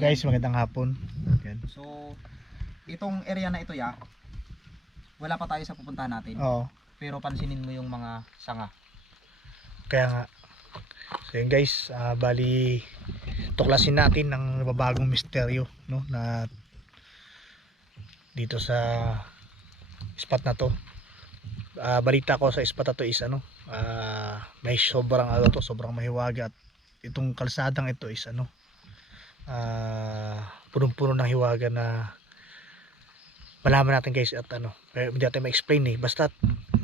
guys, magandang hapon. Yan. So, itong area na ito wala pa tayo sa pupuntahan natin. Oo, Pero pansinin mo yung mga sanga. kaya nga. So yun guys, bali tuklasin natin ng bagong misteryo, no, na dito sa spot na to. Balita ko sa spot na to is may sobrang mahiwaga at itong kalsadang ito is punong-puno ng hiwaga na malaman natin guys at hindi natin ma-explain basta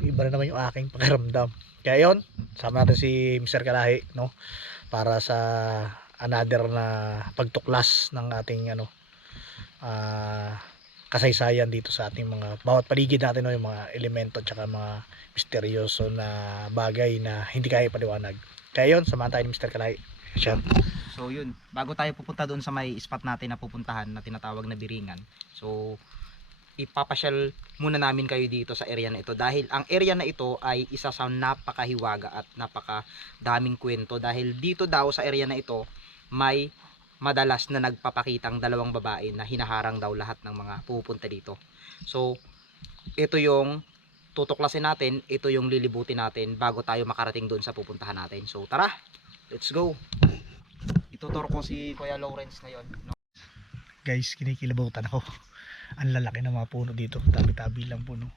iba na naman yung aking pakiramdam. Kaya yun, sama natin si Mr. Kalahi, no, para sa another na pagtuklas ng ating kasaysayan dito sa ating mga bawat paligid natin, no, yung mga elemento at saka mga misteryoso na bagay na hindi kaya paliwanag. Kaya yun, samahan tayo ni Mr. Kalahi. Siya. So yun, bago tayo pupunta doon sa may spot natin na pupuntahan na tinatawag na Biringan. So ipapasyal muna namin kayo dito sa area na ito dahil ang area na ito ay isa sa napakahiwaga at napakadaming kwento dahil dito daw sa area na ito may madalas na nagpapakitang dalawang babae na hinaharang daw lahat ng mga pupunta dito. So ito yung tutuklasin natin, ito yung lilibutin natin bago tayo makarating doon sa pupuntahan natin. So tara, let's go. Ituturo ko si Kuya Lawrence ngayon, no? Guys, kinikilabutan ako. Ang lalaki ng mga puno dito, tabi-tabi lang puno.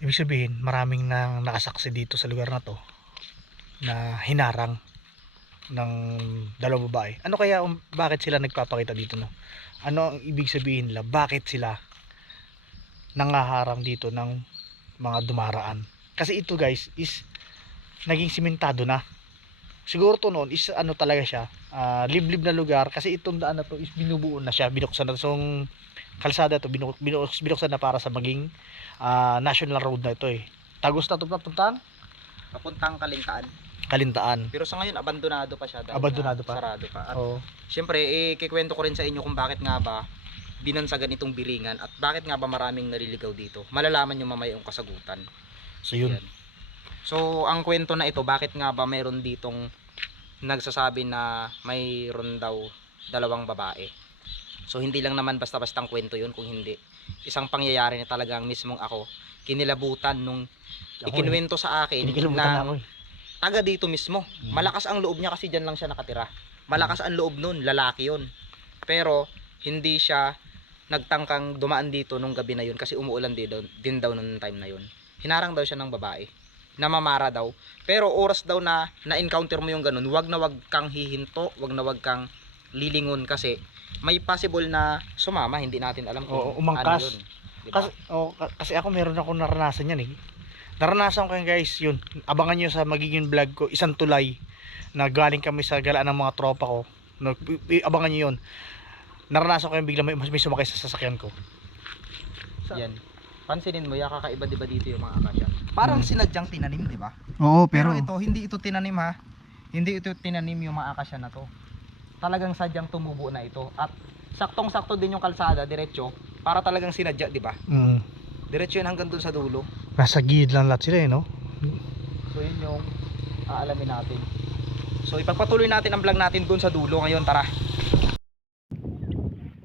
Ibig sabihin, maraming nang nakasaksi dito sa lugar na to na hinarang ng dalawang babae. Ano kaya, bakit sila nagpapakita dito, no? Ano ang ibig sabihin nila? Bakit sila nangaharang dito ng mga dumaraan? Kasi ito guys is naging simentado na. Siguro to noon is talaga siya, liblib na lugar kasi itong daan na to is binubuo na siya, binuksan na itong kalsada to, binuksan na para sa maging national road na ito Tagos na ito Papuntang Kalintaan. Pero sa ngayon abandonado pa siya dahil Abandonado pa? sarado pa. At Oo. syempre kikwento ko rin sa inyo kung bakit nga ba binansagan itong Biringan at bakit nga ba maraming naliligaw dito. Malalaman nyo mamaya yung kasagutan. So yun. Yan. So ang kwento na ito, bakit nga ba mayroon ditong nagsasabi na mayroon daw dalawang babae. So hindi lang naman basta-bastang kwento yun, kung hindi isang pangyayari na talagang mismong ako kinilabutan nung ikinuwento sa akin na taga dito mismo. Malakas ang loob niya kasi dyan lang siya nakatira. Malakas ang loob nun, lalaki yun. Pero hindi siya nagtangkang dumaan dito nung gabi na yun kasi umuulan din daw nung time na yun. Hinarang daw siya ng babae, namamara daw. Pero oras daw na na-encounter mo yung ganun, wag na wag kang hihinto, wag na wag kang lilingon kasi may possible na sumama, hindi natin alam kung umangkas. ano yun. Diba? Kasi ako meron ako naranasan yan Naranasan ko yan guys, yun. Abangan nyo sa magiging vlog ko, isang tulay na galing kami sa galaan ng mga tropa ko. Abangan nyo yun. Naranasan ko yung bigla may sumakay sa sasakyan ko. Yan. Pansinin mo, kakaiba diba dito yung mga akasya. Parang sinadyang tinanim, di ba? Oo, Pero ito, hindi ito tinanim ha. Hindi ito tinanim yung mga akasya na to. Talagang sadyang tumubo na ito. At saktong-sakto din yung kalsada, diretso. Para talagang sinadya, di ba? Diretso yun hanggang dun sa dulo. Nasa gilid lang lahat sila no? So yun yung aalamin natin. So ipagpatuloy natin ang vlog natin dun sa dulo. Ngayon, tara.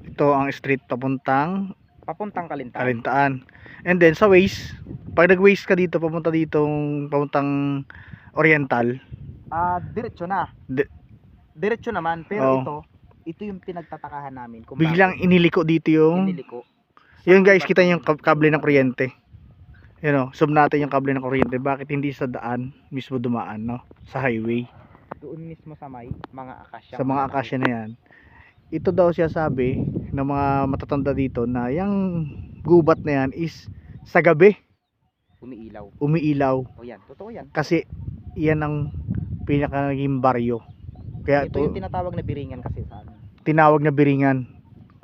Ito ang street papuntang Kalintaan. And then sa Waze, pag nag-Waze ka dito, papuntang Oriental. Diretso na. Diretso naman, pero ito yung pinagtatakahan namin. Kung Biglang iniliko dito yung iniliko. yun guys, kita yung kable ng kuryente. Zoom natin yung kable ng kuryente. Bakit hindi sa daan mismo dumaan, no? Sa highway. Doon mismo sa may mga akasya. Sa mga akasya na yan. Ito daw siya sabi ng mga matatanda dito na yung gubat na yan is sa gabi umiilaw. O yan, totoo yan. Kasi yan ang pinaka naging baryo. Kaya ito yung tinatawag na Biringan kasi sa amin. Tinawag na Biringan.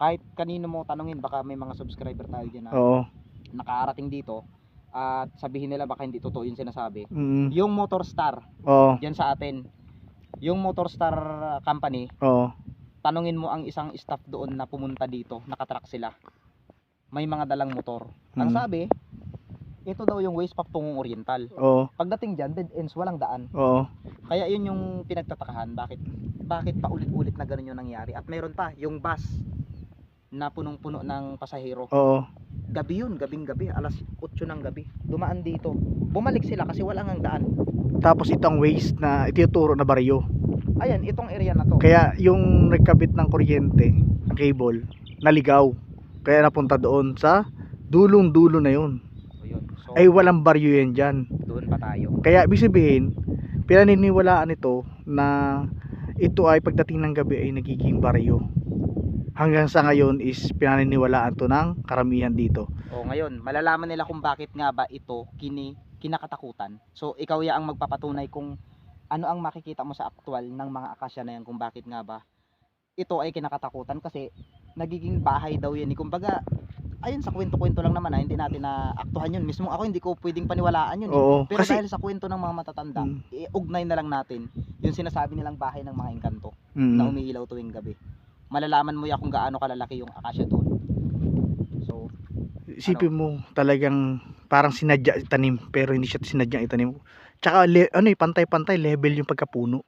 Kahit kanino mo tanungin, baka may mga subscriber tayo dyan na nakaarating dito at sabihin nila baka hindi totoo yung sinasabi. Yung Motor Star dyan sa atin, yung Motor Star company, tanungin mo ang isang staff doon na pumunta dito, nakatrack sila, may mga dalang motor. Ang sabi, ito daw yung ways patungong oriental. Oo. Pagdating dyan, dead ends, walang daan. Oo. Kaya yun yung pinagtatakahan, bakit paulit-ulit na ganun yung nangyari. At mayroon pa, yung bus na punong-puno ng pasahero. Oo. Gabi yun, gabing-gabi, alas 8 ng gabi. Dumaan dito. Bumalik sila kasi walang ang daan. Tapos itong waste na ituturo na baryo. Ayan, itong area na to. Kaya yung nagkabit ng kuryente, ng cable, naligaw. Kaya napunta doon sa dulong-dulo na yun. So, yun. So, Ay walang baryo yan dyan. doon pa tayo. Kaya ibig sabihin, pinaniniwalaan ito na ito ay pagdating ng gabi ay nagiging baryo. Hanggang sa ngayon is pinaniniwalaan to ng karamihan dito. O ngayon, malalaman nila kung bakit nga ba ito kinakatakutan. So ikaw ya ang magpapatunay kung ano ang makikita mo sa aktual ng mga akasya na yan, kung bakit nga ba ito ay kinakatakutan, kasi nagiging bahay daw yan. Kumbaga, ayun sa kwento-kwento lang naman, hindi natin na aktuhan yun. Mismo ako hindi ko pwedeng paniwalaan yun. Oo, Pero kasi dahil sa kwento ng mga matatanda, iugnay na lang natin yung sinasabi nilang bahay ng mga engkanto na umiilaw tuwing gabi. Malalaman mo ya kung gaano kalalaki yung akasya doon. So, isipin mo talagang parang sinadya itanim pero hindi siya sinadyang itanim. Tsaka pantay-pantay level yung pagkapuno.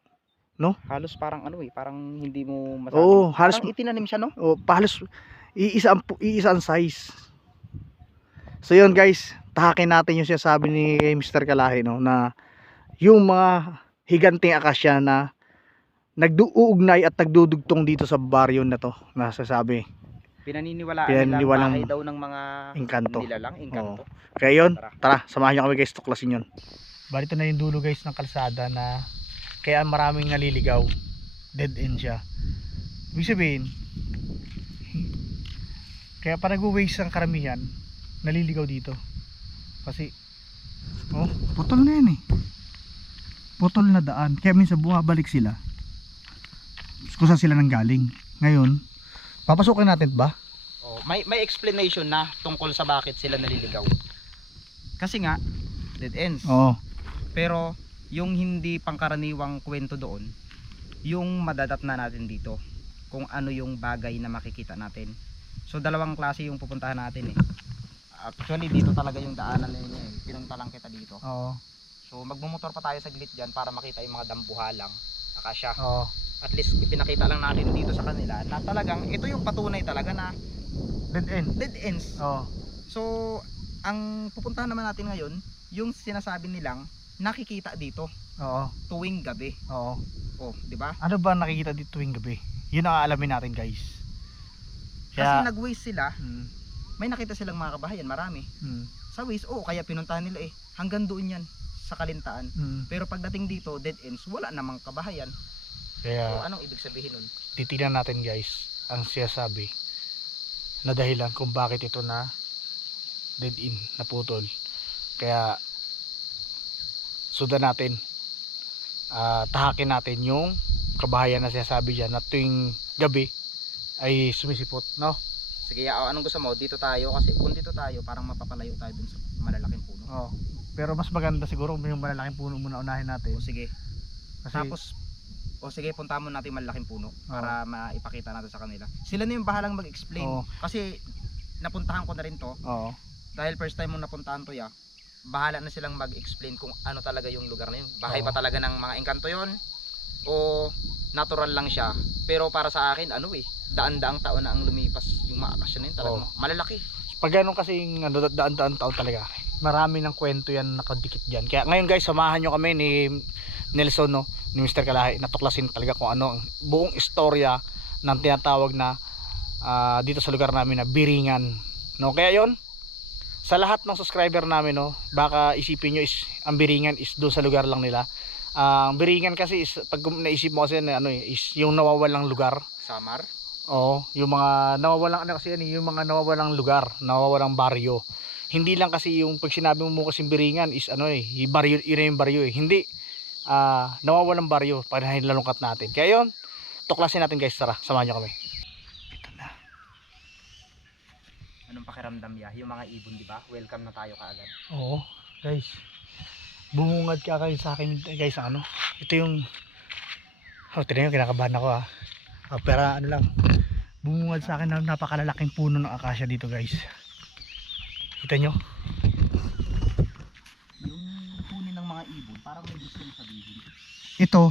halos parang parang hindi mo masabi. Oo, halos Parang itinanim siya, no? halos iisa ang size. So yun guys, tahakin natin yung sinasabi ni Mr. Kalahi, no, na yung mga higanting akasya na nagduugnay at nagdudugtong dito sa baryo na to, nasasabi. Pinaniniwalaan Pinaniniwalang nilang bahay daw ng mga engkanto. nilalang engkanto. Kaya yun, Tara. samahan nyo kami guys, tuklasin yun. Bali ito na yung dulo guys ng kalsada na kaya maraming naliligaw. Dead end siya. Ibig sabihin, kaya pa nag-waste ang karamihan, naliligaw dito. Kasi, putol na yan eh. Putol na daan. Kaya minsan bumabalik sila kung saan sila nanggaling. Ngayon, papasukin natin ba? May explanation na tungkol sa bakit sila naliligaw. Kasi nga dead ends. Oo. Pero yung hindi pangkaraniwang kwento doon, yung madadat na natin dito, kung ano yung bagay na makikita natin. So dalawang klase yung pupuntahan natin eh. Actually dito talaga yung daanan ninyo eh. Pinunta lang kita dito. Oo. So magmumotor pa tayo saglit dyan para makita yung mga dambuhalang akasya. Oo. At least ipinakita lang natin dito sa kanila na talagang ito yung patunay talaga na Dead end. dead ends. Oo. So ang pupuntahan naman natin ngayon, yung sinasabi nilang nakikita dito Oo. tuwing gabi. Oo. Oh, di ba? Ano ba nakikita dito tuwing gabi? Yun ang aalamin natin guys. Kasi nag-waste sila, mm, may nakita silang mga kabahayan, marami. mm, Sa waste, kaya pinuntahan nila hanggang doon yan sa Kalintaan. Pero pagdating dito, dead ends, wala namang kabahayan. Kaya So anong ibig sabihin nun? titignan natin guys ang sinasabi na dahilan kung bakit ito na dead end, naputol. Kaya sundan natin, tahakin natin yung kabahayan na sinasabi dyan na tuwing gabi ay sumisipot, no? Sige, anong gusto mo? Dito tayo, kasi kung dito tayo, parang mapapalayo tayo dun sa malalaking puno. Oo. Pero mas maganda siguro kung yung malalaking puno muna unahin natin. O sige. Kasi, Tapos, sige, punta mo natin malaking puno para maipakita natin sa kanila. Sila na yung bahalang mag-explain. Oo. Kasi napuntahan ko na rin to. oo. Dahil first time mo napuntahan to bahala na silang mag-explain kung ano talaga yung lugar na yun. Bahay Oo. ba talaga ng mga engkanto yun? O natural lang siya? Pero para sa akin, daan-daang taon na ang lumipas yung mga akasya na yun. Talagang malalaki. Pag ganun kasing daan-daan taon talaga, marami ng kwento yan nakadikit dyan. Kaya ngayon guys, samahan nyo kami ni Nelson, no, ni Mr. Kalahi, natuklasin talaga kung ano ang buong istorya ng tinatawag na dito sa lugar namin na Biringan, no. Kaya yon, sa lahat ng subscriber namin, no, baka isipin nyo is ang Biringan is doon sa lugar lang nila. Ang Biringan kasi is, pag naisip mo kasi na is yung nawawalang lugar. Samar? Oo, yung mga nawawalang kasi yung mga nawawalang lugar, nawawalang baryo. Hindi lang kasi yung pag sinabi mo kasing Biringan is yung baryo, yung baryo eh. Hindi nawawalang baryo para nilalungkat natin. Kaya yun, tuklasin natin guys, tara, samahan nyo kami. Ito na. Anong pakiramdam yung mga ibon, di ba? Welcome na tayo kaagad. Oo, guys. Bumungad ka kayo sa akin guys, ito yung tignan nyo, kinakabahan ako pero lang, bumungad sa akin na napakalalaking puno ng akasya dito guys. Kita nyo? mga ibon, parang may gusto mo sabihin. Ito,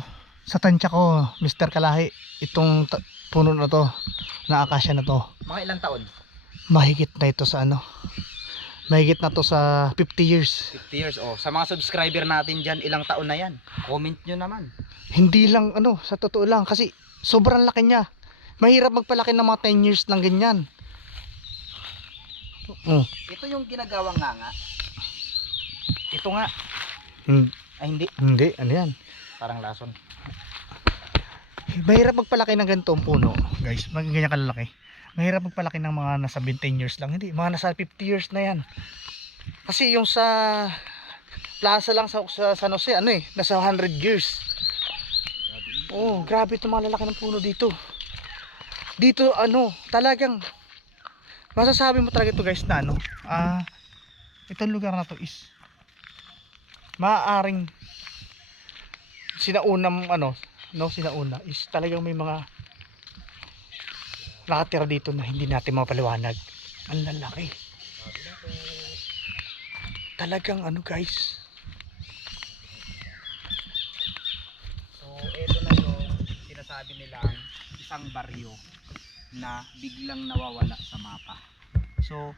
sa tansya ko, Mr. Kalahi, itong puno na to, na akasya na to, Mga ilang taon? mahigit na ito sa ano, mahigit na to sa 50 years. 50 years. Oh, sa mga subscriber natin dyan, ilang taon na yan? Comment nyo naman. Hindi lang ano, sa totoo lang, kasi sobrang laki niya. Mahirap magpalaki ng mga 10 years lang ganyan. Ito yung ginagawang nga. Ito nga. Ay hindi, Hindi, ano yan? parang lason. Mahirap magpalaki ng ganitong puno, guys. Ganyan kalalaki. Mahirap magpalaki ng mga nasa 20 years lang. Hindi, mga nasa 50 years na yan. Kasi yung sa plaza lang sa San Jose, ano eh, nasa 100 years. Oh, grabe itong mga lalaki ng puno dito. Dito, ano, talagang masasabi mo talaga ito guys na ano, itong lugar na to is maaaring sinaunang ano, no, sinauna is talagang may mga nakatira dito na hindi natin mapaliwanag. Ang lalaki. Talagang ano guys. So, ito na yung sinasabi nilang isang baryo na biglang nawawala sa mapa. So,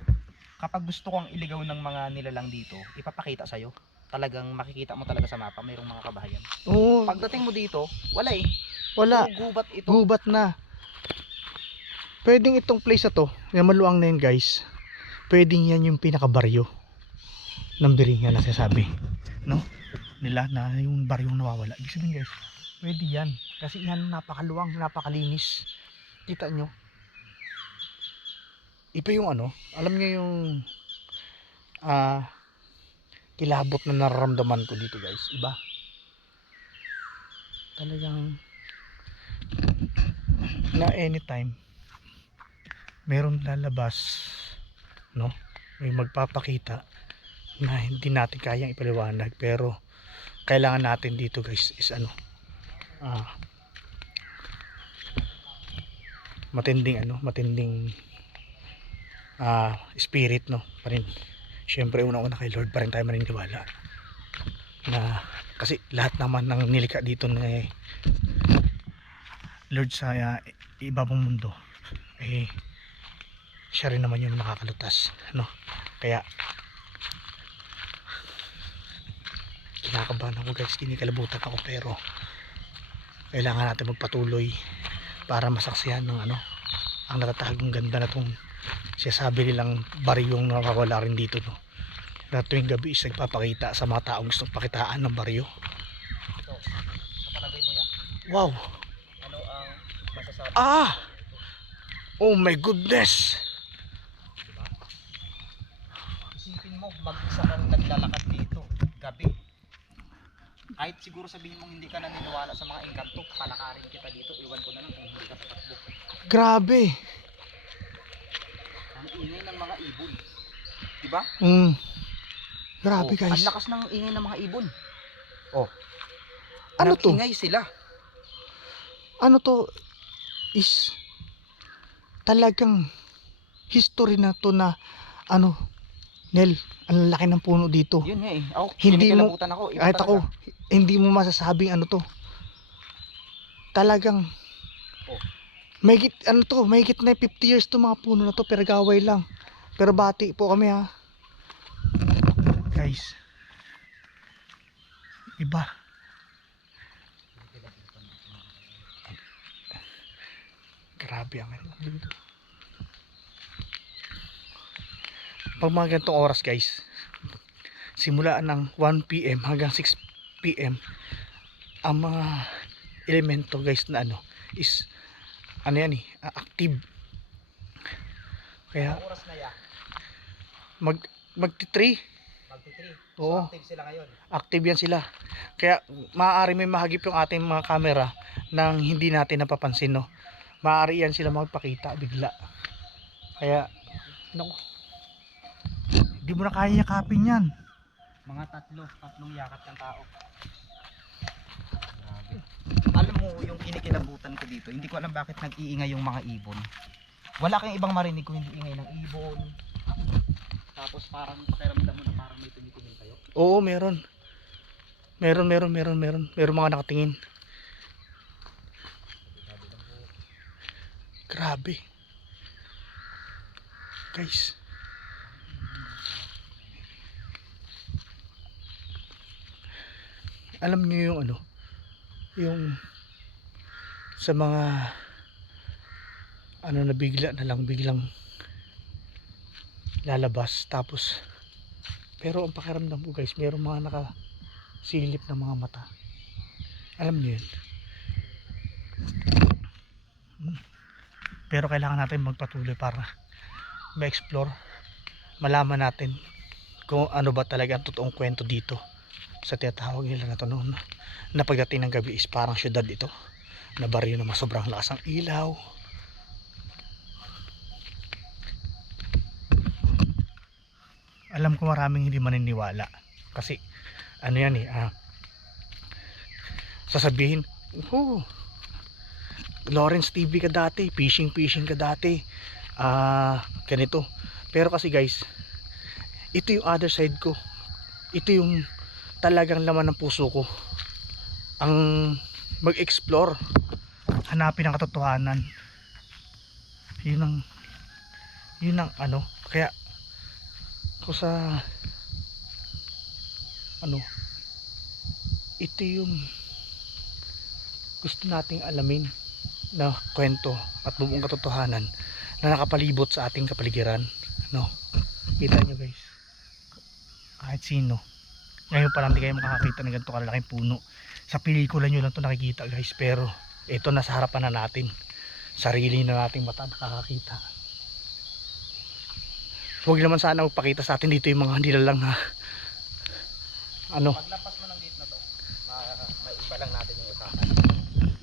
kapag gusto kong iligaw ng mga nilalang dito, ipapakita sa'yo. Talagang makikita mo talaga sa mapa, mayroong mga kabahayan. Oo, Pagdating mo dito, wala eh. wala. Puro gubat ito. Gubat na. Pwedeng itong place na to, yung maluang na yun guys. Pwedeng yan yung pinakabaryo ng Biringa na sinasabi, no? Nila na yung baryong nawawala. Ibig sabihin guys, pwede yan. Kasi yan napakaluwang, napakalinis. Kita nyo? Iba yung ano, alam nyo yung kilabot na nararamdaman ko dito guys. Iba. Talagang na anytime meron lalabas, no? May magpapakita na hindi natin kayang ipaliwanag, pero kailangan natin dito guys is ano, matinding spirit, no? Pa rin. Syempre una-una kay Lord pa rin tayo maniniwala na, kasi lahat naman ng nilikha dito ni Lord sa ibabang mundo, eh siya rin naman yung makakalutas, no? Kaya kinakabahan ako guys, kinikalabutan ako, pero kailangan natin magpatuloy para masaksihan ng ano, ang natatagong ganda na tong sinasabi nilang baryong nakawala rin dito, no? Na tuwing gabi is nagpapakita sa mga taong gustong pakitaan ng baryo. So, sa palagay mo yan, Wow! ano ang masasabi? Oh my goodness! Isipin mo, mag-isa kang naglalakad dito, gabi. Kahit siguro sabihin mong hindi ka naniniwala sa mga engkanto, palakarin kita dito, iwan ko na lang kung hindi ka tatakbo. Grabe! Ang ingay ng mga ibon. Diba? Grabe guys. Ang lakas ng ingay ng mga ibon. Oh. Ano to? Nag-ingay sila. Ano to is talagang history na to na ano, Nel, ang laki ng puno dito. Yun nga eh. Ako, Hindi mo, kinikilabutan ako. Iba kahit ako, talaga. hindi mo masasabing ano to. Talagang mahigit ano to, mahigit na 50 years to mga puno na to, pero gaway lang. Pero bati po kami ha. Guys. Iba. Grabe ang ano dito. Pag mga ganitong oras guys, simulaan ng 1 PM hanggang 6 PM, ang mga elemento guys na ano is ano yan eh, active. Kaya Ang oras na yan. magti-3. Magti-3. Oo. So active sila ngayon. Active yan sila. Kaya maaari may mahagip yung ating mga camera nang hindi natin napapansin, no. Maaari yan sila magpakita bigla. Kaya naku, hindi mo na kaya yakapin yan. Mga tatlong yakat ng tao. Grabe. Alam mo yung kinikilabutan ko dito, hindi ko alam bakit nag-iingay yung mga ibon. Wala kang ibang marinig kung hindi ingay ng ibon. Tapos parang pakiramdam mo na parang may tumitingin kayo. Oo, meron. Meron. Meron mga nakatingin. Grabe. Guys. Alam niyo yung ano, yung sa mga ano na biglang lalabas tapos pero ang pakiramdam ko guys, merong mga nakasilip na mga mata. Alam niyo yun. Pero kailangan natin magpatuloy para ma-explore, malaman natin kung ano ba talaga ang totoong kwento dito sa tinatawag nila na to noon na pagdating ng gabi is parang syudad ito na baryo na sobrang lakas ng ilaw. Alam ko maraming hindi maniniwala kasi ano yan sasabihin, Lawrence TV ka dati, fishing ka dati, ganito. Pero kasi guys, ito yung other side ko, ito yung talagang laman ng puso ko, ang mag-explore, hanapin ang katotohanan. Yun ang ano, kaya ko sa ano, ito yung gusto nating alamin na kwento at buong katotohanan na nakapalibot sa ating kapaligiran, no? Kita nyo guys, kahit sino ngayon pa lang di kayo makakakita ng ganito kalalaking puno. Sa pelikula nyo lang to nakikita guys, pero ito nasa harapan na natin, sarili na nating mata nakakakita. Huwag naman sana magpakita sa atin dito yung mga nilalang na ano. Paglampas mo ng gate na to,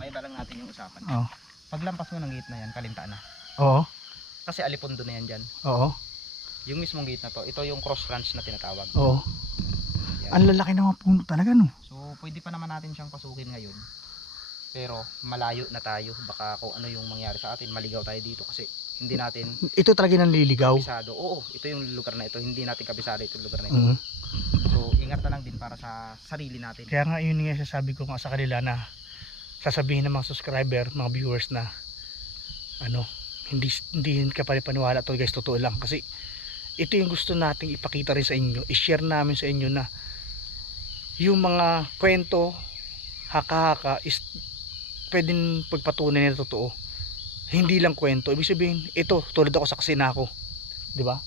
may iba lang natin yung usapan. Oo. Paglampas mo ng gate na yan, kalinta na. Oo. Kasi alipundo na yan dyan. Oo. Yung mismong gate na to, ito yung cross ranch na tinatawag. Oo. Yan. Ang lalaki ng mga puno talaga, no? So pwede pa naman natin siyang pasukin ngayon. Pero malayo na tayo. Baka kung ano yung mangyari sa atin, maligaw tayo dito kasi hindi natin Ito talaga nang liligaw. kabisado. Oo, ito yung lugar na ito. Hindi natin kabisado itong lugar na ito. Mhm. So ingat na lang din para sa sarili natin. Kaya nga yun nga sasabi ko nga sa kanila na sasabihin ng mga subscriber, mga viewers na ano, hindi ka paniwala to guys, totoo lang. Kasi ito yung gusto nating ipakita rin sa inyo, i-share namin sa inyo na yung mga kwento, haka-haka is pwedeng pagpatunay na totoo. Hindi lang kwento. Ibig sabihin, ito, tulad ako, saksi na ako. Di ba?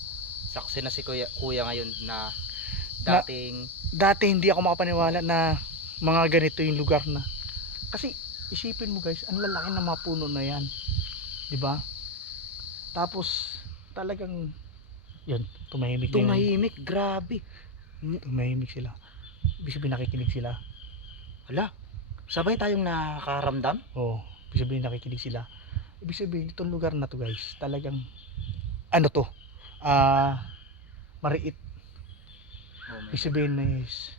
Saksi na si kuya ngayon na dating Dati hindi ako makapaniwala na mga ganito yung lugar na. Kasi isipin mo guys, ang lalaki ng mga puno na yan. Di ba? Tapos talagang yun, tumahimik na yun. tumahimik, grabe. Tumahimik sila. Ibig sabihin nakikinig sila. Hala, sabay tayong nakaramdam. Oo, ibig sabihin nakikinig sila. Ibig sabihin itong lugar na to guys, talagang ano to? Mariit. Ibig sabihin is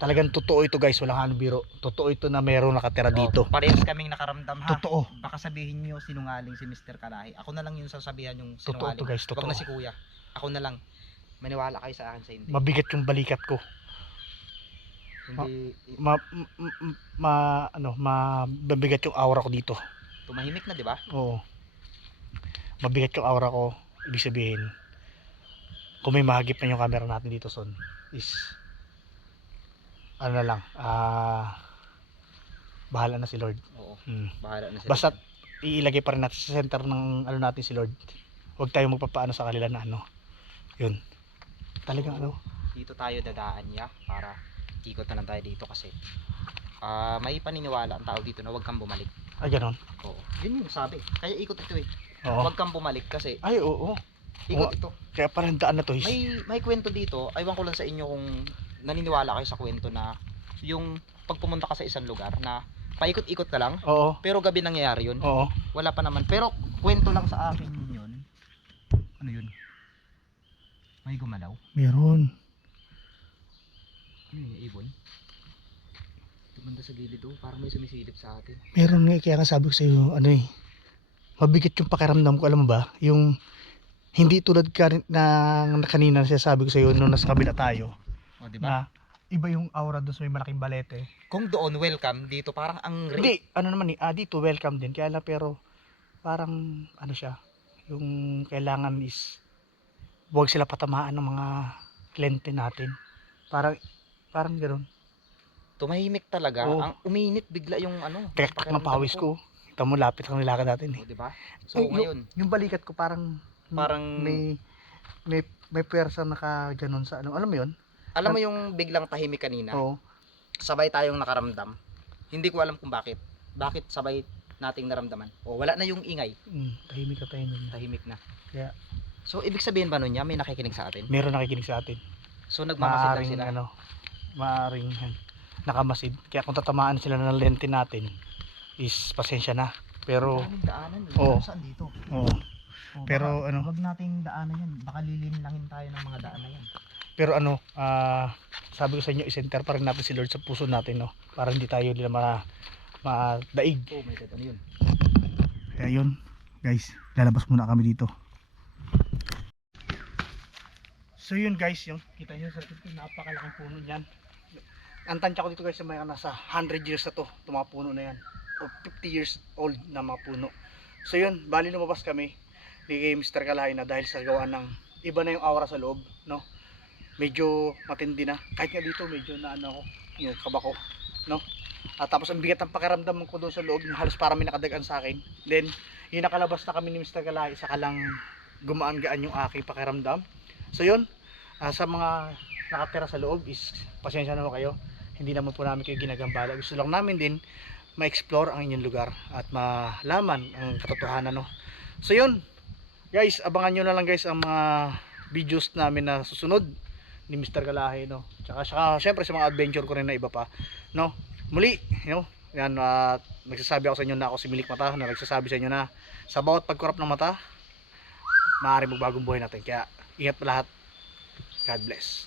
talagang totoo ito guys, walang ano biro. Totoo ito na mayroong nakatira dito. Parehas kaming nakaramdam ha. Totoo. Baka sabihin niyo sinungaling si Mr. Karahi. Ako na lang yung sasabihan yung Totoo sinungaling. to guys, Wag totoo. na si kuya. Ako na lang. Maniwala kayo sa akin sa hindi. Mabigat yung balikat ko. Hindi Mabigat yung aura ko dito. tumahimik na, di ba? Oo. Mabigat yung aura ko. Ibig sabihin, kung may mahagip na yung camera natin dito son, is ano na lang, bahala na si Lord. Oo. Hmm. Bahala na sila. Basta iilagay pa rin natin sa center ng ano natin si Lord. Huwag tayo magpapaano sa kanila na ano. Yun. Talagang ano. Dito tayo dadaan niya para ikot na lang tayo dito kasi may paniniwala ang tao dito na huwag kang bumalik. Ay, ganon. Oo. Yun yung sabi. Kaya ikot ito eh. Oo. Huwag kang bumalik kasi Ay, oo. ikot Oo. ito. Kaya parang daan na to. May kwento dito. Aywan ko lang sa inyo kung naniniwala kayo sa kwento na yung pag pumunta ka sa isang lugar na paikot-ikot ka lang Oo. pero gabi nangyayari yun. Oo. Wala pa naman. Pero kwento lang sa akin yun. Ano yun? May gumalaw. Meron. Ano yung ibon? Tumanda sa gilid oh. Parang may sumisilip sa atin. Meron nga, kaya nga sabi ko sa iyo, ano eh, mabigat yung pakiramdam ko, alam mo ba? Yung hindi tulad ka na kanina sinasabi ko sa iyo nung nasa kabila tayo, O, di na ba? iba yung aura doon sa may malaking balete. Kung doon welcome, dito parang ang Hindi, ano naman dito welcome din. Kaya lang pero parang ano siya, yung kailangan is huwag sila patamaan ng mga kliyente natin. Parang ganoon. tumahimik talaga. Oo. Ang uminit bigla yung ano. Tektak ng pakiramdam pawis ko. Kita mo lapit ang nilakad natin eh. O, diba? So Ay, ngayon, yung balikat ko parang may pwersa naka ganon sa ano. Alam mo 'yon? alam mo yung biglang tahimik kanina, Oo. sabay tayong nakaramdam. Hindi ko alam kung bakit. Bakit sabay nating naramdaman? O wala na yung ingay, Tahimik ka tayo nun. tahimik na. Kaya So ibig sabihin ba nun niya may nakikinig sa atin? meron nakikinig sa atin. So nagmamasid lang Maaring sila. maaring nakamasid. Kaya kung tatamaan sila ng lente natin is pasensya na. Pero Daming daanan. Oo. Saan dito? oo. Pero ano, Huwag nating daanan yan. Baka lilinlangin tayo ng mga daan na yan. pero ano, sabi ko sa inyo, i-center pa rin natin si Lord sa puso natin, no? Para hindi tayo nila madaig. Oh my God, ano yun? Kaya yun, guys, lalabas muna kami dito. So yun guys, yung kita nyo sa likod, napakalaking puno niyan. Ang tansya ko dito guys, may nasa 100 years na to, itong mga puno na yan. O 50 years old na mga puno. So yun, bali lumabas kami ni Mr. Kalahay na dahil sa gawa ng iba na yung aura sa loob, no? Medyo matindi na. Kahit nga dito medyo na ano ako, yung kabako, no? At tapos ang bigat ng pakiramdam ko doon sa loob, halos parang may nakadagan sa akin. Then, yung nakalabas na kami ni Mr. Kalahay, saka lang gumaan-gaan yung aking pakiramdam. So yun, sa mga nakatira sa loob is pasensya na kayo. Hindi naman po namin kayo ginagambala. Gusto lang namin din ma-explore ang inyong lugar at malaman ang katotohanan, no? So yun, guys, abangan nyo na lang guys ang mga videos namin na susunod ni Mr. Kalahay, no? Tsaka syempre sa mga adventure ko rin na iba pa, no? Muli, yan, nagsasabi ako sa inyo na ako si Milik Mata, na nagsasabi sa inyo na sa bawat pagkurap ng mata, maaaring magbagong buhay natin. Kaya ingat pa lahat. God bless.